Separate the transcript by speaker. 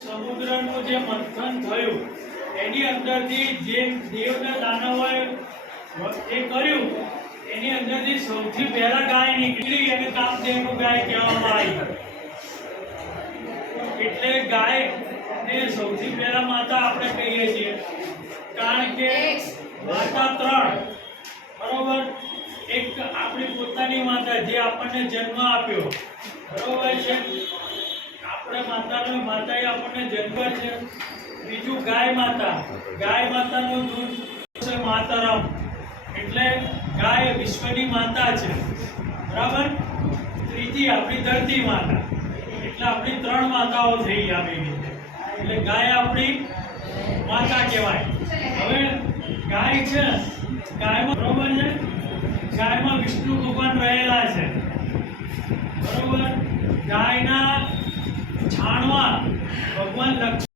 Speaker 1: સમુદ્રનું જે મંથન થયું એની અંદરથી જે દેવના દાનવોએ એ કર્યું એની અંદરથી સૌથી પહેલા ગાય નીકળી અને કામદેવનું ગાય કહેવામાં આવી. એટલે ગાય ને સૌથી પહેલા માતા આપણે કહીએ છીએ. કારણ કે માતા ત્રણ બરોબર? એક આપણી પોતાની માતા જે આપણને જન્મ આપ્યો. બરોબર છે? આપણે માતાને માતા એ આપણને જન્મ છે. બીજું ગાય માતા. ગાય માતાનું દૂધ છે માતરમ. એટલે ગાય વિશ્વની માતા છે. બરાબર? ત્રીજી આપણી ધરતી માતા. એટલે આપણી ત્રણ માતાઓ થઈ આવી રીતે. એટલે ગાય આપણી માતા કહેવાય. હવે ગાય છે ગાયમાં બરોબર છે? ગાયમાં વિષ્ણુ ભગવાન રહેલા છે. બરોબર? ગાયના છાણમાં ભગવાન લક્ષ્મણ